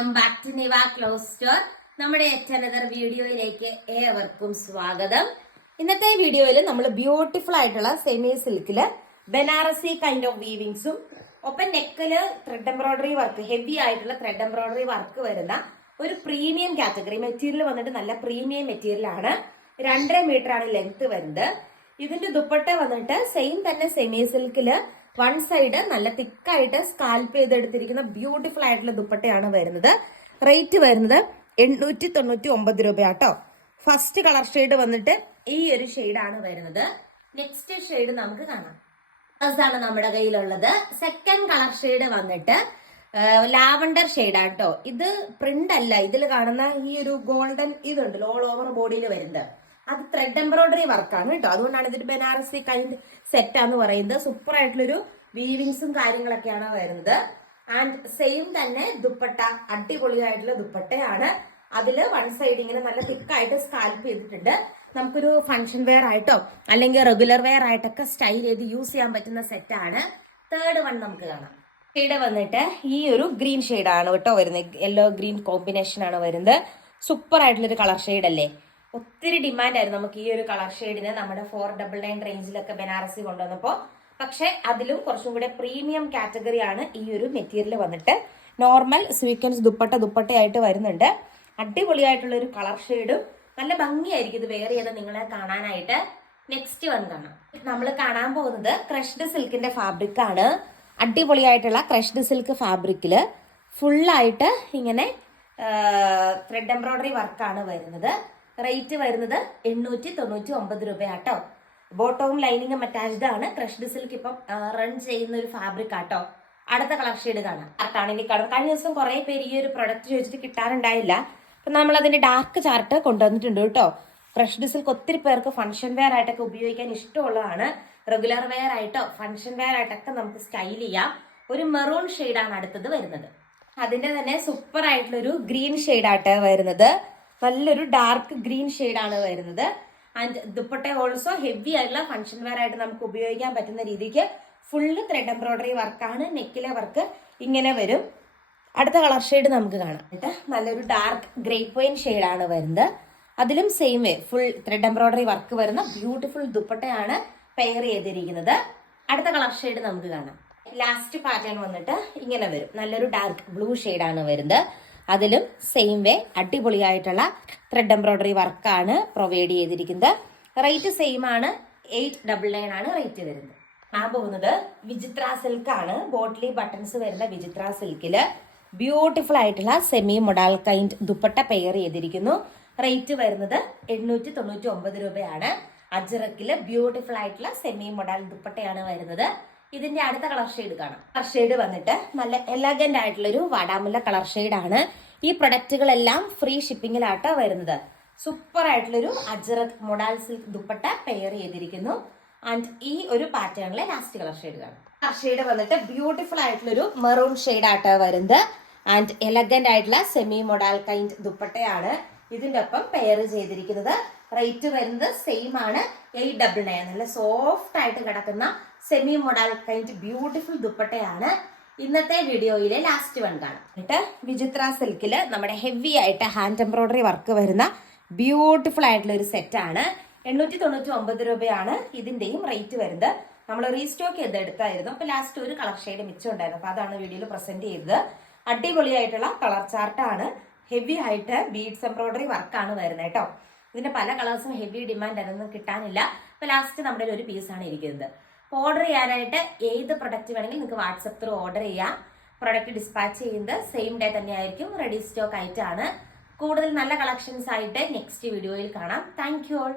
Welcome back to Niva clothes store. നമ്മുടെ ഏറ്റനതർ വീഡിയോയിലേക്ക് ഏവർക്കും സ്വാഗതം. ഇന്നത്തെ വീഡിയോയിൽ നമ്മൾ ബ്യൂട്ടിഫുൾ ആയിട്ടുള്ള സെമി സിൽക്കിൽ ബനാറസി കൈൻഡ് ഓഫ് വീവിങ്സും ഒപ്പം നെക്കിൽ ത്രെഡ് എംബ്രോയിഡറി വർക്ക് ഹെവി ആയിട്ടുള്ള ത്രെഡ് എംബ്രോയിഡറി വർക്ക് വരുന്ന ഒരു പ്രീമിയം കാറ്റഗറി മെറ്റീരിയൽ വന്നിട്ട് നല്ല പ്രീമിയം മെറ്റീരിയൽ ആണ്. രണ്ടര മീറ്റർ ആണ് ലെങ്ത് വരുന്നത്. ഇതിന്റെ ദുപ്പട്ട വന്നിട്ട് സെയിം തന്നെ സെമി സിൽക്കിൽ വൺ സൈഡ് നല്ല തിക്കായിട്ട് സ്കാൽപ്പ് ചെയ്തെടുത്തിരിക്കുന്ന ബ്യൂട്ടിഫുൾ ആയിട്ടുള്ള ദുപ്പട്ടയാണ് വരുന്നത്. റേറ്റ് വരുന്നത് എണ്ണൂറ്റി തൊണ്ണൂറ്റി ഒമ്പത് രൂപയാട്ടോ. ഫസ്റ്റ് കളർ ഷെയ്ഡ് വന്നിട്ട് ഈ ഒരു ഷെയ്ഡാണ് വരുന്നത്. നെക്സ്റ്റ് ഷെയ്ഡ് നമുക്ക് കാണാം. ആണ് നമ്മുടെ കയ്യിലുള്ളത്. സെക്കൻഡ് കളർ ഷെയ്ഡ് വന്നിട്ട് ലാവണ്ടർ ഷെയ്ഡാണ് കേട്ടോ ഇത് പ്രിന്റ് അല്ല. ഇതിൽ കാണുന്ന ഈ ഒരു ഗോൾഡൻ ഇതുണ്ടല്ലോ ഓൾ ഓവർ ബോഡിയിൽ വരുന്നത്. അത് ത്രെഡ് എംബ്രോയിഡറി വർക്കാണ് കേട്ടോ. അതുകൊണ്ടാണ് ഇതൊരു ബനാറസി കൈൻഡ് സെറ്റാന്ന് പറയുന്നത്. സൂപ്പർ ആയിട്ടുള്ളൊരു വീവിങ്സും കാര്യങ്ങളൊക്കെയാണ് വരുന്നത്. ആൻഡ് സെയിം തന്നെ ദുപ്പട്ട അടിപൊളിയായിട്ടുള്ള ദുപ്പട്ടയാണ്. അതിൽ വൺ സൈഡ് ഇങ്ങനെ നല്ല തിക്കായിട്ട് സ്കാൽപ്പ് ചെയ്തിട്ടുണ്ട്. നമുക്കൊരു ഫംഗ്ഷൻ വെയർ ആയിട്ടോ അല്ലെങ്കിൽ റെഗുലർ വെയർ ആയിട്ടൊക്കെ സ്റ്റൈൽ ചെയ്ത് യൂസ് ചെയ്യാൻ പറ്റുന്ന സെറ്റാണ് തേർഡ് വൺ നമുക്ക് കാണാം. ഷെയ്ഡ് വന്നിട്ട് ഈ ഒരു ഗ്രീൻ ആണ് കേട്ടോ വരുന്നത്. യെല്ലോ ഗ്രീൻ കോമ്പിനേഷൻ ആണ് വരുന്നത്. സൂപ്പർ ആയിട്ടുള്ളൊരു കളർ ഷെയ്ഡ് അല്ലേ? ഒത്തിരി ഡിമാൻഡ് ആയിരുന്നു. നമുക്ക് ഈ ഒരു കളർ ഷെയ്ഡിന് നമ്മുടെ ഫോർ ഡബിൾ നയൻ റേഞ്ചിലൊക്കെ ബനാറസി കൊണ്ടുവന്നപ്പോൾ പക്ഷെ അതിലും കുറച്ചും കൂടെ പ്രീമിയം കാറ്റഗറി ആണ് ഈ ഒരു മെറ്റീരിയൽ വന്നിട്ട്. നോർമൽ സ്വീക്വൻസ് ദുപ്പട്ട ദുപ്പട്ടയായിട്ട് വരുന്നുണ്ട്. അടിപൊളിയായിട്ടുള്ള ഒരു കളർ ഷെയ്ഡും നല്ല ഭംഗിയായിരിക്കും ഇത് വെയർ ചെയ്ത് നിങ്ങളെ കാണാനായിട്ട്. നെക്സ്റ്റ് വൺ കാണാം നമ്മൾ കാണാൻ പോകുന്നത് ക്രഷ്ഡ് സിൽക്കിന്റെ ഫാബ്രിക് ആണ്. അടിപൊളിയായിട്ടുള്ള ക്രഷ്ഡ് സിൽക്ക് ഫാബ്രിക്കിൽ ഫുള്ളായിട്ട് ഇങ്ങനെ ത്രെഡ് എംബ്രോയ്ഡറി വർക്കാണ് വരുന്നത്. റേറ്റ് വരുന്നത് എണ്ണൂറ്റി തൊണ്ണൂറ്റി ഒമ്പത് രൂപയാട്ടോ ബോട്ടവും ലൈനിങ്ങും അറ്റാച്ച്ഡ് ആണ്. ക്രഷ്ഡ് സിൽക്ക് ഇപ്പം റൺ ചെയ്യുന്ന ഒരു ഫാബ്രിക് ആട്ടോ. അടുത്ത കളർ ഷെയ്ഡ് കാണാം. അർത്താണ് ഇനി കളർ കഴിഞ്ഞ ദിവസം കുറെ പേര് ഈ ഒരു പ്രൊഡക്റ്റ് ചോദിച്ചിട്ട് കിട്ടാറുണ്ടായില്ല. അപ്പൊ നമ്മൾ അതിന്റെ ഡാർക്ക് ചാർട്ട് കൊണ്ടുവന്നിട്ടുണ്ട് കേട്ടോ. ക്രഷ്ഡ് സിൽക്ക് ഒത്തിരി പേർക്ക് ഫംഗ്ഷൻ വെയർ ആയിട്ടൊക്കെ ഉപയോഗിക്കാൻ ഇഷ്ടമുള്ളതാണ്. റെഗുലർ വെയർ ആയിട്ടോ ഫംഗ്ഷൻ വെയർ ആയിട്ടൊക്കെ നമുക്ക് സ്റ്റൈൽ ചെയ്യാം. ഒരു മെറൂൺ ഷെയ്ഡാണ് അടുത്തത് വരുന്നത്. അതിന്റെ തന്നെ സൂപ്പർ ആയിട്ടുള്ളൊരു ഗ്രീൻ ആയിട്ട് വരുന്നത്. നല്ലൊരു ഡാർക്ക് ഗ്രീൻ ആണ് വരുന്നത്. ആൻഡ് ദുപ്പട്ട ഓൾസോ ഹെവി ആയിട്ടുള്ള ഫംഗ്ഷൻ വെയർ ആയിട്ട് നമുക്ക് ഉപയോഗിക്കാൻ പറ്റുന്ന രീതിക്ക് ഫുള്ള് ത്രെഡ് എംബ്രോയിഡറി വർക്കാണ് നെക്കിലെ വർക്ക് ഇങ്ങനെ വരും. അടുത്ത കളർ ഷെയ്ഡ് നമുക്ക് കാണാം. നല്ലൊരു ഡാർക്ക് ഗ്രേ പോയിൻ ആണ് വരുന്നത്. അതിലും same way full thread embroidery work വരുന്ന ബ്യൂട്ടിഫുൾ ദുപ്പട്ടയാണ് പെയർ ചെയ്തിരിക്കുന്നത്. അടുത്ത കളർ ഷെയ്ഡ് നമുക്ക് കാണാം. ലാസ്റ്റ് പാറ്റേൺ വന്നിട്ട് ഇങ്ങനെ വരും. നല്ലൊരു ഡാർക്ക് ബ്ലൂ ആണ് വരുന്നത്. അതിലും സെയിം വേ അടിപൊളിയായിട്ടുള്ള ത്രെഡ് എംബ്രോയിഡറി വർക്കാണ് പ്രൊവൈഡ് ചെയ്തിരിക്കുന്നത്. റേറ്റ് സെയിം ആണ്. എയ്റ്റ് ഡബിൾ നയൻ ആണ് റേറ്റ് വരുന്നത്. ഞാൻ പോകുന്നത് വിചിത്ര സിൽക്ക് ആണ്. ബോട്ടിലി ബട്ടൺസ് വരുന്ന വിചിത്ര സിൽക്കിൽ ബ്യൂട്ടിഫുൾ ആയിട്ടുള്ള semi modal kind dupatta pair ചെയ്തിരിക്കുന്നു. റേറ്റ് വരുന്നത് എണ്ണൂറ്റി തൊണ്ണൂറ്റി ഒമ്പത് രൂപയാണ്. അജിറക്കിൽ ബ്യൂട്ടിഫുൾ ആയിട്ടുള്ള സെമി മൊഡാൽ ദുപ്പട്ടയാണ് വരുന്നത്. ഇതിന്റെ അടുത്ത കളർ ഷെയ്ഡ് കാണാം. കളർ ഷെയ്ഡ് വന്നിട്ട് നല്ല എലഗന്റ് ആയിട്ടുള്ളൊരു വാടാമുല്ല കളർ ഷെയ്ഡ് ആണ് ഈ പ്രൊഡക്റ്റുകളെല്ലാം ഫ്രീ ഷിപ്പിംഗിലാട്ടോ വരുന്നത്. സൂപ്പർ ആയിട്ടുള്ളൊരു അജറത് മൊഡാൽ സിൽക്ക് ദുപ്പട്ട പെയർ ചെയ്തിരിക്കുന്നു. ആൻഡ് ഈ ഒരു പാറ്റേണിലെ ലാസ്റ്റ് കളർ ഷെയ്ഡ് കാണാം. കളർ ഷെയ്ഡ് വന്നിട്ട് ബ്യൂട്ടിഫുൾ ആയിട്ടുള്ളൊരു മെറൂൺ ഷെയ്ഡ് ആട്ടോ വരുന്നത്. ആൻഡ് എലഗന്റ് ആയിട്ടുള്ള സെമി മൊഡാൽ കൈൻഡ് ദുപ്പട്ടയാണ് ഇതിന്റെ ഒപ്പം പെയർ ചെയ്തിരിക്കുന്നത്. റേറ്റ് വരുന്നത് സെയിം ആണ്. എയ്റ്റ് ഡബിൾ നയൻ നല്ല സോഫ്റ്റ് ആയിട്ട് കിടക്കുന്ന സെമി മൊഡാൽ കൈൻഡ് ബ്യൂട്ടിഫുൾ ദുപ്പട്ടയാണ് ഇന്നത്തെ വീഡിയോയിലെ ലാസ്റ്റ് വൺ കാണാം. എന്നിട്ട് വിചിത്ര സിൽക്കിൽ നമ്മുടെ ഹെവി ആയിട്ട് ഹാൻഡ് എംബ്രോയിഡറി വർക്ക് വരുന്ന ബ്യൂട്ടിഫുൾ ആയിട്ടുള്ള ഒരു സെറ്റാണ് എണ്ണൂറ്റി തൊണ്ണൂറ്റി ഒമ്പത് രൂപയാണ് ഇതിന്റെയും റേറ്റ് വരുന്നത്. നമ്മൾ റീസ്റ്റോക്ക് ചെയ്ത് എടുത്തായിരുന്നു അപ്പൊ ലാസ്റ്റ് ഒരു കളർ ഷെയ്ഡ് മിച്ചം ഉണ്ടായിരുന്നു. അപ്പൊ അതാണ് വീഡിയോയിൽ പ്രസന്റ് ചെയ്തത്. അടിപൊളിയായിട്ടുള്ള കളർ ചാർട്ടാണ് ഹെവി ആയിട്ട് ബീഡ്സ് എംബ്രോയിഡറി വർക്കാണ് വരുന്നത് കേട്ടോ. ഇതിന്റെ പല കളേഴ്സും ഹെവി ഡിമാൻഡ് ആയിരുന്നു കിട്ടാനില്ല. അപ്പൊ ലാസ്റ്റ് നമ്മുടെ ഒരു പീസാണ് ഇരിക്കുന്നത്. ഓർഡർ ചെയ്യാനായിട്ട് ഏത് പ്രൊഡക്റ്റ് വേണമെങ്കിലും നിങ്ങൾക്ക് വാട്സപ്പ് ത്രൂ ഓർഡർ ചെയ്യാം. പ്രൊഡക്റ്റ് ഡിസ്പാച്ച് ചെയ്യുന്നത് സെയിം ഡേ തന്നെ ആയിരിക്കും. റെഡി സ്റ്റോക്ക് ആയിട്ടാണ് കൂടുതൽ നല്ല കളക്ഷൻസ് ആയിട്ട് നെക്സ്റ്റ് വീഡിയോയിൽ കാണാം. Thank you all